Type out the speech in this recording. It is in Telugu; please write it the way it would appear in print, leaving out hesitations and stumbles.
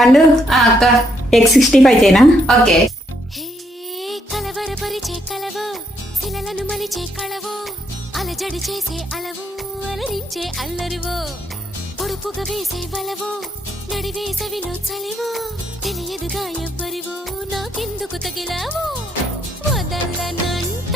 పండు అక్క X65 తేనా? ఓకే. కలవరపరిచే కలవో శిలలను మలిచే కళవో అలజడి చేసే అలవో అలరించే అల్లరివో పొడుపుగా వేసే బలవో నడివేసవిలో చలివో తెలియదుగా ఎవ్వరివో నాకెందుకు తగిలావో వదలనంటే